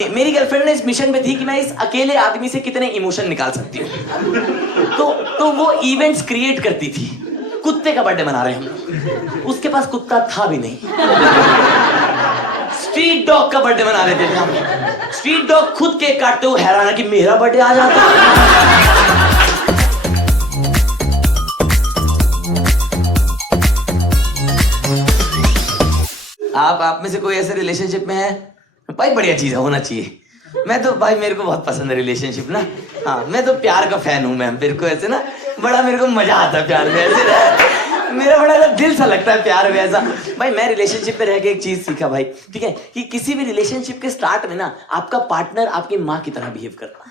मेरी गर्लफ्रेंड ने इस मिशन पे थी कि मैं इस अकेले आदमी से कितने इमोशन निकाल सकती हूँ। तो वो इवेंट्स क्रिएट करती थी। कुत्ते का बर्थडे मना रहे हैं हम लोग, उसके पास कुत्ता था भी नहीं। स्ट्रीट डॉग का बर्थडे मना लेते थे हम। स्ट्रीट डॉग खुद केक काटते हुए हैरान है कि मेरा बर्थडे आ जाता। आप में से कोई ऐसे रिलेशनशिप में है? भाई बढ़िया चीज है, होना चाहिए। मैं तो भाई मेरे को बहुत पसंद है रिलेशनशिप ना। हाँ, मैं तो प्यार का फैन हूँ मैम। मेरे को ऐसे ना बड़ा मेरे को मजा आता है प्यार में। ऐसे मेरा बड़ा दिल सा लगता है प्यार में ऐसा। भाई मैं रिलेशनशिप में रह के एक चीज सीखा भाई, ठीक है, कि किसी भी रिलेशनशिप के स्टार्ट में ना आपका पार्टनर आपकी माँ की तरह बिहेव करता।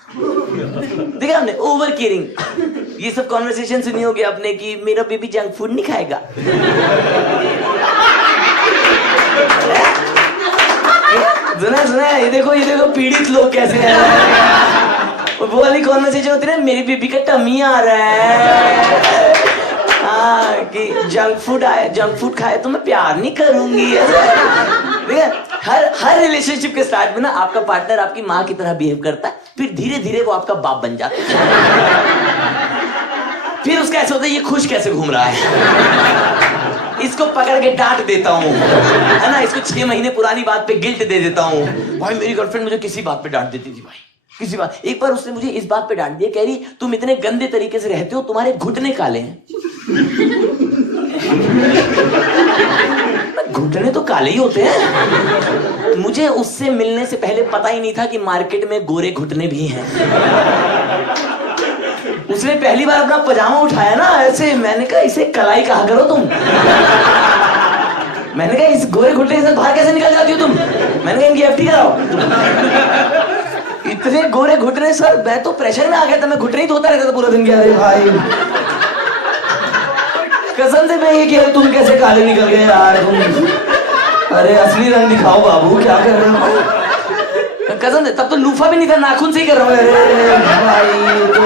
देखा हमने ओवर केयरिंग। ये सब कॉन्वर्सेशन सुनी होगी आपने कि मेरा बेबी जंक फूड नहीं खाएगा। सुना ये देखो पीड़ित लोग कैसे हैं। वो वाली कॉन्वर्सेशन होती है ना, मेरी बेबी का टमी आ रहा है। हाँ, कि जंक फूड खाए तो मैं प्यार नहीं करूंगी। हर रिलेशनशिप के स्टार्ट में ना आपका पार्टनर आपकी माँ की तरह बिहेव करता है, फिर धीरे धीरे वो आपका बाप बन जाता है। फिर उसका ऐसा होता है ये खुश कैसे घूम रहा है, इसको पकड़ के डांट देता हूँ, है ना, इसको 6 महीने पुरानी बात पे गिल्ट दे देता हूँ। भाई मेरी गर्लफ्रेंड मुझे किसी बात पे डांट देती थी भाई, किसी बात। एक बार उसने मुझे इस बात पे डांट दिया, कह रही तुम इतने गंदे तरीके से रहते हो, तुम्हारे घुटने काले हैं। घुटने तो काले ही होते हैं। मुझे उससे मिलने से पहले पता ही नहीं था कि मार्केट में गोरे घुटने भी हैं। उसने पहली बार अपना पजामा उठाया ना ऐसे, मैंने कहा इसे कलाई कहा करो तुम। मैंने कहा इस गोरे घुटने से बाहर कैसे निकल जाती हो तुम। मैंने कहा इनकी एफटी कराओ। इतने गोरे घुटने सर, मैं तो प्रेशर में आ गया था, मैं घुटने ही धोता रहता था पूरा दिन। क्या भाई कसम से मैं ये कह रहा तुम कैसे काले निकल गए यार तुम। अरे असली रंग दिखाओ बाबू, क्या कर रहे हो। कसम से तब तो लूफा भी नहीं था, नाखून से ही कर रहा हूँ। अरे भाई तो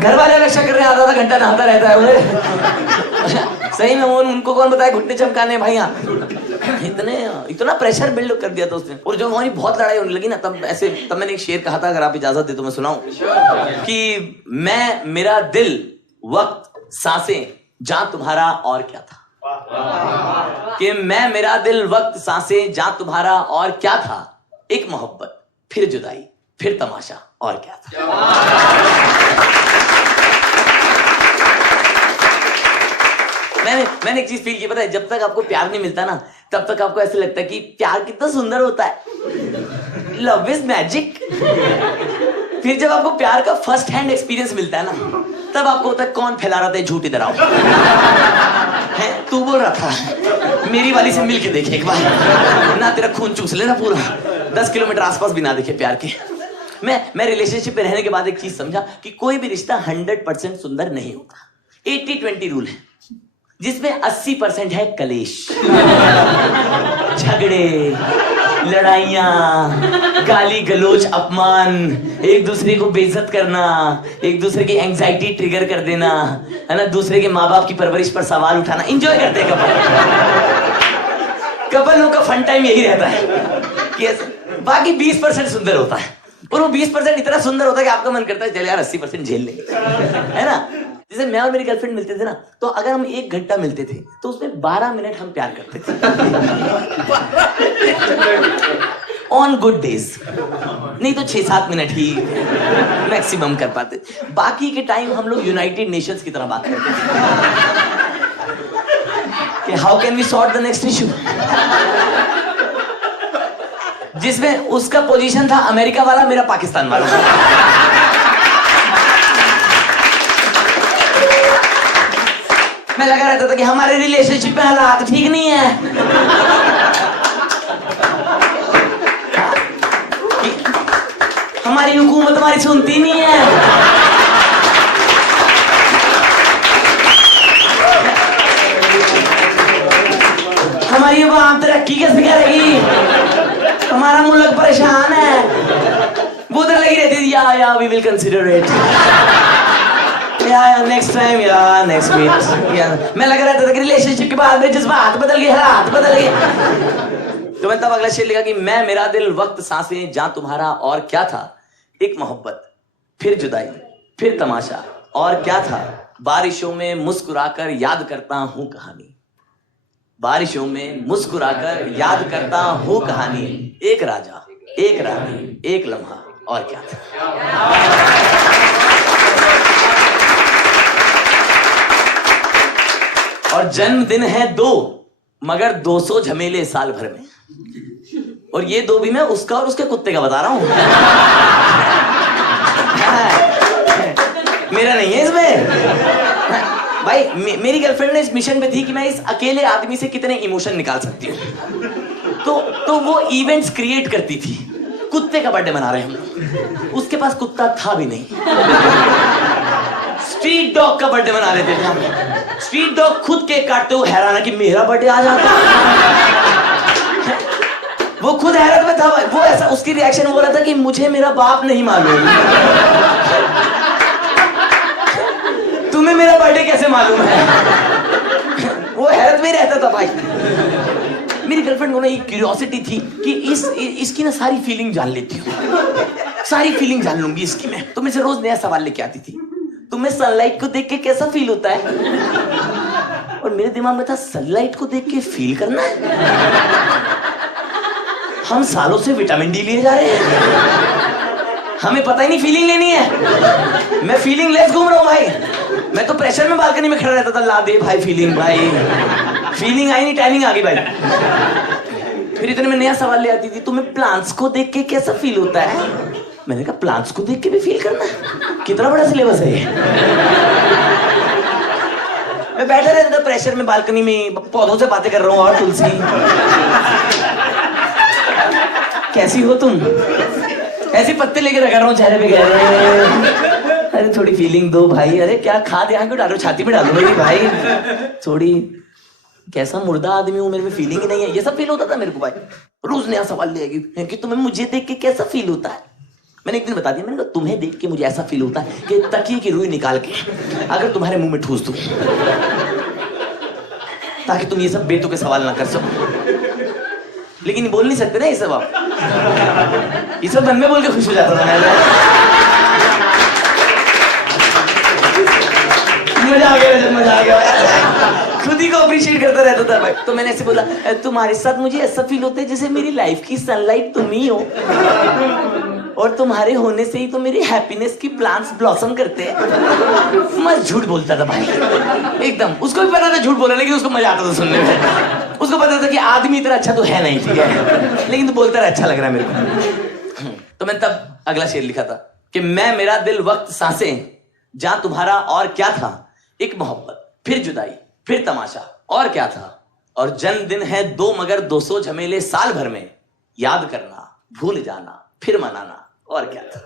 घर वाले रक्षा कर रहे हैं, आधा घंटा नहाता रहता है उन्हें। सही में उनको कौन बताए घुटने चमकाने भाई। इतना प्रेशर बिल्ड कर दिया था उसने। और जब हमारी बहुत लड़ाई होने लगी ना, तब मैंने एक शेर कहा था, अगर आप इजाजत दे तो मैं सुनाऊं कि मैं मेरा दिल वक्त सांसें जान तुम्हारा और क्या था। कि मैं मेरा दिल वक्त सांसें जान तुम्हारा और क्या था, एक मोहब्बत फिर जुदाई फिर तमाशा और क्या था। मैंने एक चीज फील की, पता है, जब तक आपको प्यार नहीं मिलता ना, तब तक आपको ऐसे लगता है कि प्यार कितना सुंदर होता है, लव इज मैजिक। फिर जब आपको प्यार का फर्स्ट हैंड एक्सपीरियंस मिलता है ना, तब आपको होता है कौन फैला रहा था झूठ, इधर आओ। है तू बोल रहा था, मेरी वाली से मिल के देखे एक बार ना, तेरा खून चूस लेना पूरा, 10 किलोमीटर आसपास भी ना देखे प्यार के। मैं रिलेशनशिप में रहने के बाद एक चीज समझा कि कोई भी रिश्ता 100% सुंदर नहीं होता। 80-20 रूल है, जिसमें 80% है कलेश, झगड़े, लड़ाइयाँ, गाली गलोच, अपमान, एक दूसरे को बेइज्जत करना, एक दूसरे की एंजाइटी ट्रिगर कर देना, है ना, दूसरे के माँ बाप की परवरिश पर सवाल उठाना। एंजॉय करते हैं कपल लोग का फन टाइम यही रहता है कि बाकी 20% सुंदर होता है, और वो 20% इतना सुंदर होता है कि आपका मन करता है चल यार 80% झेल ले, है ना। जैसे मैं और मेरी गर्लफ्रेंड मिलते थे ना, तो अगर हम 1 घंटा मिलते थे तो उसमें 12 मिनट हम प्यार करते थे। ऑन गुड डेज, नहीं तो 6-7 मिनट ही मैक्सिमम कर पाते। बाकी के टाइम हम लोग यूनाइटेड नेशंस की तरह बात करते थे कि how can we sort the next issue, जिसमें उसका पोजीशन था अमेरिका वाला, मेरा पाकिस्तान वाला। मैं लगा रहता था कि हमारे रिलेशनशिप में हालात ठीक नहीं है, हमारी हुकूमत हमारी सुनती नहीं है, हमारी आवाम तरक्की कैसे करेगी, हमारा मुल्क परेशान है। वो उधर लगी रहती थी, या we will consider it, next time या नेक्स्ट वीक। मैं लगा रहता था कि रिलेशनशिप के बाद में जज्बात बदल गए, हालात बदल गए। तो मैंने तब अगला शेर लिखा कि मैं मेरा दिल वक्त सांसें जहां तुम्हारा और क्या था, एक मोहब्बत फिर जुदाई फिर तमाशा और क्या था, बारिशों में मुस्कुराकर याद करता हूं कहानी, बारिशों में मुस्कुराकर याद करता हूं कहानी, एक राजा एक रानी एक लम्हा और क्या था। और जन्मदिन है 2 मगर 200 झमेले साल भर में, और ये 2 भी मैं उसका और उसके कुत्ते का बता रहा हूं। मेरा नहीं है इसमें भाई। मेरी गर्लफ्रेंड ने इस मिशन पे थी कि मैं इस अकेले आदमी से कितने इमोशन निकाल सकती हूँ, तो वो इवेंट्स क्रिएट करती थी। कुत्ते का बर्थडे मना रहे हम, उसके पास कुत्ता था भी नहीं। स्ट्रीट डॉग का बर्थडे मना रहे थे हम, स्ट्रीट डॉग खुद केक काटते हुए हैरान है कि मेरा बर्थडे आ जाता। वो खुद हैरत में था। वो ऐसा, उसकी रिएक्शन हो रहा था कि मुझे मेरा बाप नहीं मालूम, तुम्हें मेरा बर्थडे कैसे मालूम है। वो हैरत में रहता था भाई। मेरी गर्लफ्रेंड को ना एक क्यूरियोसिटी थी कि इसकी ना सारी फीलिंग जान लेती हूँ, सारी फीलिंग जान लूंगी इसकी मैं। तो मुझसे रोज नया सवाल लेके आती थी, तुम्हें सनलाइट को देख के कैसा फील होता है? और मेरे दिमाग में था सनलाइट को देख के फील करना है? हम सालों से विटामिन डी लिए जा रहे हैं, हमें पता ही नहीं फीलिंग लेनी है। मैं फीलिंग लेस घूम रहा हूं भाई। मैं तो प्रेशर में बालकनी में खड़ा रहता था, ला दे भाई फीलिंग, भाई फीलिंग आई नहीं, टैनिंग आ गई भाई। फिर इतने में नया सवाल ले आती थी, तुम्हें प्लांट्स को देख के कैसा फील होता है? मैंने कहा प्लांट्स को देख के भी फील करना है? कितना बड़ा सिलेबस है ये। मैं बैठा रहता था प्रेशर में बालकनी में, पौधों से बातें कर रहा हूँ। और तुलसी कैसी हो तुम? ऐसे पत्ते लेके रखा रहा हूँ चेहरे पे, कह रहे अरे थोड़ी फीलिंग दो भाई। अरे क्या खाद यहाँ क्यों डालो, छाती में डालो मेरी भाई। थोड़ी कैसा मुर्दा आदमी हूँ, मेरे में फीलिंग ही नहीं है। ये सब फील होता था मेरे को भाई। रोज नया सवाल लेगी कि तुम्हें मुझे देख के कैसा फील होता है। मैंने एक दिन बता दिया, मैंने कहा तुम्हें देख के मुझे ऐसा फील होता है कि तकिए की रुई निकाल के अगर तुम्हारे मुंह में ठूस दूं, ताकि तुम ये सब बेतुके सवाल ना कर सको। लेकिन बोल नहीं सकते ना ये सब आप, ये सब मन में बोल के खुश हो जाता था मैं। मजा आ गया, मजा आ गया। खुद ही को अप्रिशिएट करता रहता था भाई। तो मैंने ऐसे बोला, तुम्हारे साथ मुझे ऐसा फील होता है जैसे मेरी लाइफ की सनलाइट तुम ही हो, और तुम्हारे होने से ही तो मेरी हैप्पीनेस की प्लांट्स ब्लॉसम करते हैं। मस्त झूठ बोलता था भाई एकदम। उसको भी पता था झूठ बोला, लेकिन उसको मजा आता था सुनने में। उसको पता था कि आदमी इतना अच्छा तो है नहीं, ठीक है, लेकिन तो बोलता रहा अच्छा लग रहा है मेरे को। तो मैंने तब अगला शेर लिखा था कि मैं मेरा दिल वक्त सांसें जहां तुम्हारा और क्या था, एक मोहब्बत फिर जुदाई फिर तमाशा और क्या था, और जन्मदिन है 2 मगर 200 झमेले साल भर में, याद करना भूल जाना फिर मनाना और क्या था।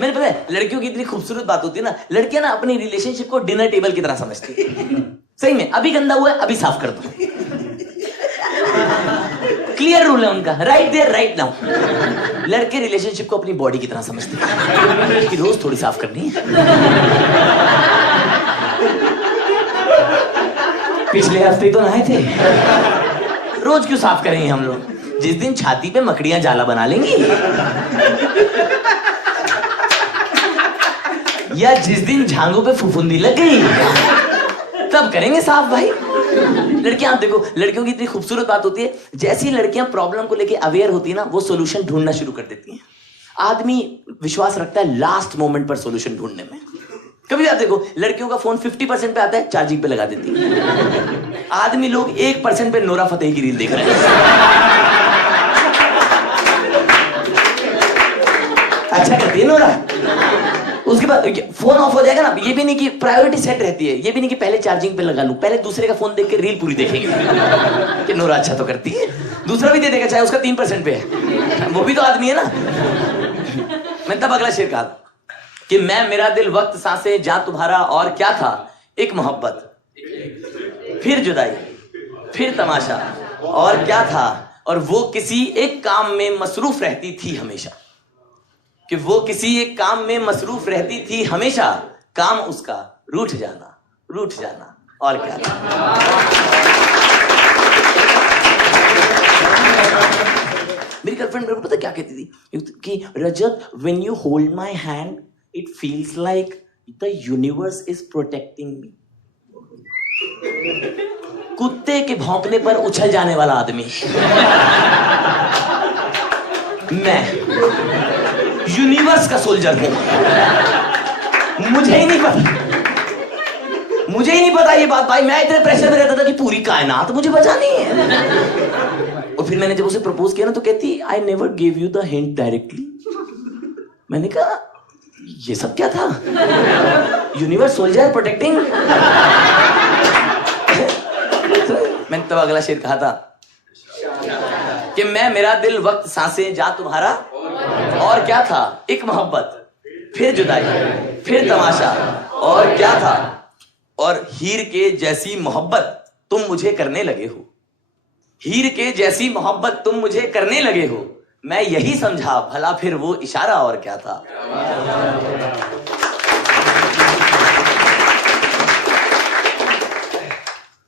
मैंने पता है लड़कियों की इतनी खूबसूरत बात होती है ना, लड़कियां ना अपनी रिलेशनशिप को डिनर टेबल की तरह समझती है। सही में, अभी गंदा हुआ है अभी साफ कर दो। क्लियर रूल है उनका, राइट देयर राइट नाउ। लड़के रिलेशनशिप को अपनी बॉडी की तरह समझते हैं कि रोज थोड़ी साफ करनी है। पिछले हफ्ते तो नहाए थे, रोज क्यों साफ करेंगे हम लोग? जिस दिन छाती पे मकड़ियां जाला बना लेंगी, या जिस दिन झांगों पे फुफुंदी लग गई, तब करेंगे साफ भाई। लड़कियां, आप देखो लड़कियों की इतनी खूबसूरत बात होती है, जैसी लड़कियां प्रॉब्लम को लेके अवेयर होती है ना, वो सोल्यूशन ढूंढना शुरू कर देती हैं। आदमी विश्वास रखता है लास्ट मोमेंट पर सोल्यूशन ढूंढने में। कभी आप देखो लड़कियों का फोन 50% पे आता है, चार्जिंग पे लगा देती है। आदमी लोग 1% पे नोरा फतेही की रील देख रहे हैं। अच्छा करती है नोरा। उसके बाद फोन ऑफ हो जाएगा ना, ये भी नहीं कि प्रायोरिटी सेट रहती है, ये भी नहीं कि पहले चार्जिंग पे लगा लूं, पहले दूसरे का फोन देख के रील पूरी देखेंगे कि नोरा अच्छा तो करती है, दूसरा भी दे देगा चाहे उसका 3% पे है, वो भी तो आदमी है ना। मैं तब अगला शेर कहा कि मैं मेरा दिल वक्त सांसें जहां तुम्हारा और क्या था, एक मोहब्बत फिर जुदाई फिर तमाशा और क्या था, और वो किसी एक काम में मसरूफ रहती थी हमेशा, कि वो किसी एक काम में मसरूफ रहती थी हमेशा, काम उसका रूठ जाना रूठ जाना, और क्या था। मेरी गर्लफ्रेंड मेरे को पता क्या कहती थी कि Rajat, when you hold my hand it feels like the universe is protecting me. कुत्ते के भौंकने पर उछल जाने वाला आदमी मैं यूनिवर्स का सोल्जर हूं। मुझे ही नहीं पता ये बात भाई। मैं इतने प्रेशर में रहता था कि पूरी कायनात मुझे बचानी है। और फिर मैंने जब उसे प्रपोज किया ना तो कहती I never give you the hint directly. मैंने कहा ये सब क्या था? Universe soldier protecting. मैंने तब अगला शेर कहा था कि मैं मेरा दिल वक्त सांसें जा तुम्हारा, और क्या था? एक मोहब्बत फिर जुदाई फिर तमाशा, और क्या था? और हीर के जैसी मोहब्बत तुम मुझे करने लगे हो। हीर के जैसी मोहब्बत तुम मुझे करने लगे हो। मैं यही समझा भला फिर वो इशारा, और क्या था?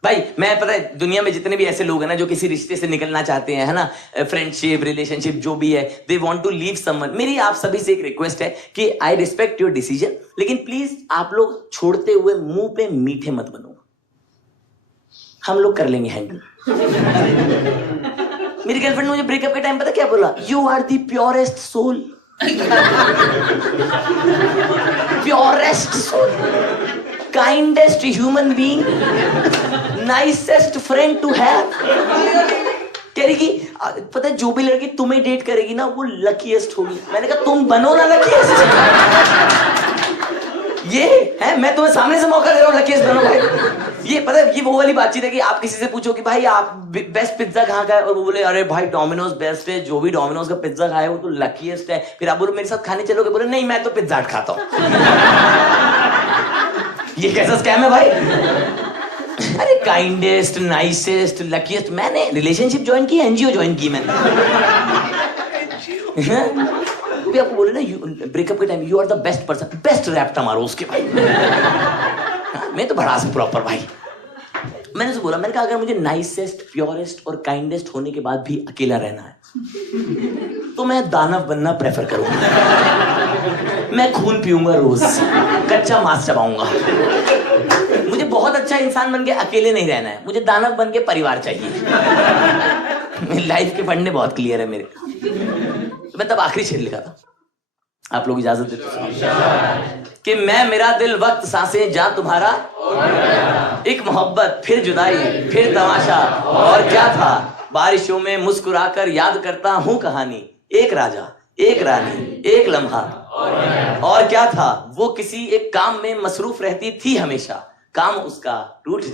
भाई मैं पता है दुनिया में जितने भी ऐसे लोग हैं ना जो किसी रिश्ते से निकलना चाहते हैं, है ना, फ्रेंडशिप रिलेशनशिप जो भी है, they want to leave someone. मेरी आप सभी से एक रिक्वेस्ट है कि आई रिस्पेक्ट योर डिसीजन, लेकिन प्लीज आप लोग छोड़ते हुए मुंह पे मीठे मत बनो। हम लोग कर लेंगे हैंडल। मेरी गर्लफ्रेंड ने मुझे ब्रेकअप के टाइम पता क्या बोला? You are the purest soul. Purest soul, kindest human being, nicest friend to have. कह रही कि पता है जो भी लड़की तुम्हें डेट करेगी ना वो लकीएस्ट होगी। मैंने कहा तुम बनो ना लकीएस्ट। ये है, मैं तुम्हें सामने से मौका दे रहा हूँ, लकीएस्ट बनो भाई। ये पता है ये वो वाली बातचीत है कि आप किसी से पूछो कि भाई आप बेस्ट पिज्जा कहाँ का है, और वो बोले अरे भाई डोमिनोज बेस्ट है, जो भी डोमिनोज का पिज्जा खाए वो तो लकीएस्ट है। फिर आप बोलो मेरे साथ खाने चलोगे? बोले नहीं मैं तो पिज्जा खाता हूँ। ये कैसा स्कैम है भाई? अरे काइंडेस्ट नाइसेस्ट लकीएस्ट, मैंने रिलेशनशिप ज्वाइन की, एनजीओ ज्वाइन की मैंने। भी आपको बोले ना ब्रेकअप के time you are the best person, best rap मारो उसके भाई। मैं तो भड़ास प्रॉपर भाई। मैंने उसे बोला, मैंने कहा अगर मुझे नाइसेस्ट प्योरेस्ट और काइंडेस्ट होने के बाद भी अकेला रहना है तो मैं दानव बनना प्रेफर करूंगा। मैं खून पीऊंगा रोज, कच्चा मांस चबाऊंगा। मुझे बहुत अच्छा इंसान बन के अकेले नहीं रहना है, मुझे दानव बन के परिवार चाहिए। मेरी लाइफ के पढ़ने बहुत क्लियर है मेरे। तो मैं तब आखिरी शेर लिखा था, आप लोग इजाजत देते कि मैं मेरा दिल वक्त सांसें जा तुम्हारा, एक मोहब्बत फिर जुदाई फिर तमाशा, और क्या था? बारिशों में मुस्कुराकर याद करता हूँ कहानी, एक राजा एक रानी एक लम्हा, और क्या था? वो किसी एक काम में मसरूफ रहती थी हमेशा, काम उसका रूठ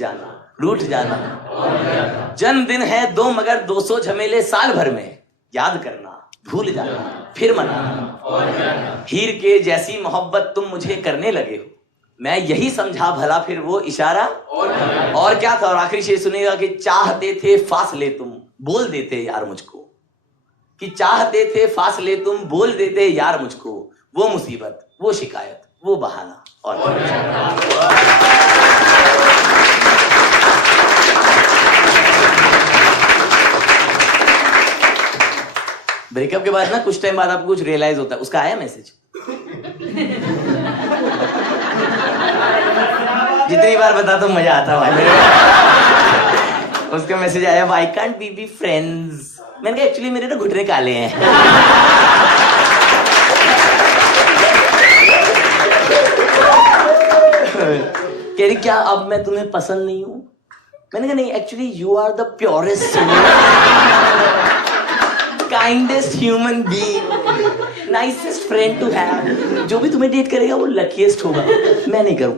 जाना। जन्मदिन है 2 मगर 200 झमेले साल भर में, याद करना भूल जाना फिर मनाना। हीर के जैसी मोहब्बत तुम मुझे करने लगे हो। मैं यही समझा भला फिर वो इशारा, और क्या था? और आखिरी शेर सुनेगा कि चाहते थे फासले तुम बोल देते यार मुझको, कि चाहते थे फासले तुम बोल देते यार मुझको। वो मुसीबत वो शिकायत वो बहाना, और ब्रेकअप के बाद ना कुछ टाइम बाद आपको कुछ रियलाइज होता है। उसका आया मैसेज? जितनी बार बता तो मजा आता भाई। उसका मैसेज आया, why can't we be friends. मैंने कहा एक्चुअली मेरे ना घुटने काले हैं। कह रही क्या अब मैं तुम्हें पसंद नहीं हूं? मैंने कहा नहीं, actually you are the purest kindest human being, nicest friend to have. जो भी तुम्हें डेट करेगा वो लकीएस्ट होगा, मैं नहीं करूं।